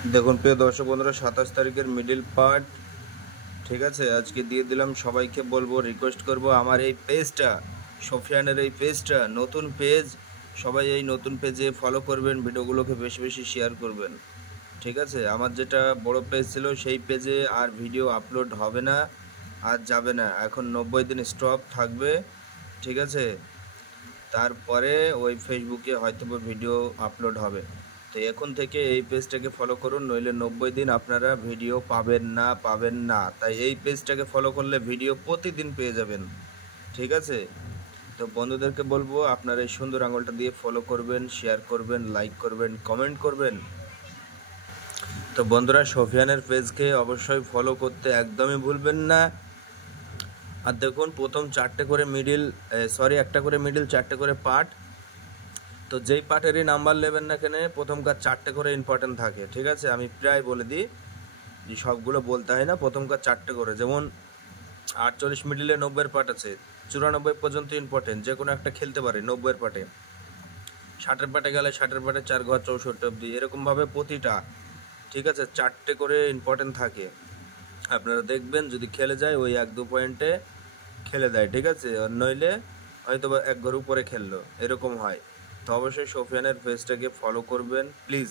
দেখুন প্রিয় দর্শক বন্ধুরা, 27 তারিখের মিডিল পার্ট ঠিক আছে। আজকে দিয়ে দিলাম। সবাইকে বলবো, রিকোয়েস্ট করব, আমার এই পেজটা, সোফিয়ানের এই পেজটা নতুন পেজ। সবাই এই নতুন পেজে ফলো করবেন, ভিডিওগুলোকে বেশি বেশি শেয়ার করবেন। ঠিক আছে। আমার যেটা বড় পেজ ছিল সেই পেজে আর ভিডিও আপলোড হবে না, আর যাবে না। এখন 90 দিন স্টপ থাকবে। ঠিক আছে। তারপরে ওই ফেসবুকে হয়তো ভিডিও আপলোড হবে। তো এখন থেকে এই পেজটাকে ফলো করুন, নইলে 90 দিন আপনারা ভিডিও পাবেন না। তাই এই পেজটাকে ফলো করলে ভিডিও প্রতিদিন পেয়ে যাবেন। ঠিক আছে। তো বন্ধুদেরকে বলবো, আপনারা এই সুন্দর আঙুলটা দিয়ে ফলো করবেন, শেয়ার করবেন, লাইক করবেন, কমেন্ট করবেন। তো বন্ধুরা, সোফিয়ানের পেজকে অবশ্যই ফলো করতে একদমই ভুলবেন না। আর দেখুন, প্রথম চারটে করে মিডিল, একটা করে মিডিল, চারটে করে পার্ট। তো যেই পার্টেরই নাম্বার নেবেন না কেন, প্রথম কাজ চারটে করে ইম্পর্টেন্ট থাকে। ঠিক আছে। আমি প্রায় বলে দিই যে সবগুলো বলতে হয় না, প্রথম কাজ চারটে করে। যেমন 48 মিডিলে 90-এর পার্ট আছে, 94 পর্যন্ত ইম্পর্টেন্ট, যে কোনো একটা খেলতে পারে 90-এর পার্টে। 60-এর পার্টে গেলে 60-এর পার্টে 4 ঘর 64 অব্দি, এরকমভাবে প্রতিটা। ঠিক আছে। চারটে করে ইম্পর্টেন্ট থাকে। আপনারা দেখবেন, যদি খেলে যায় ওই 1-2 পয়েন্টে খেলে দেয়। ঠিক আছে। আর নইলে হয়তো বা এক ঘর উপরে খেললো, এরকম হয়। তো অবশ্যই সোফিয়ানের পেজটাকে ফলো করবেন প্লিজ।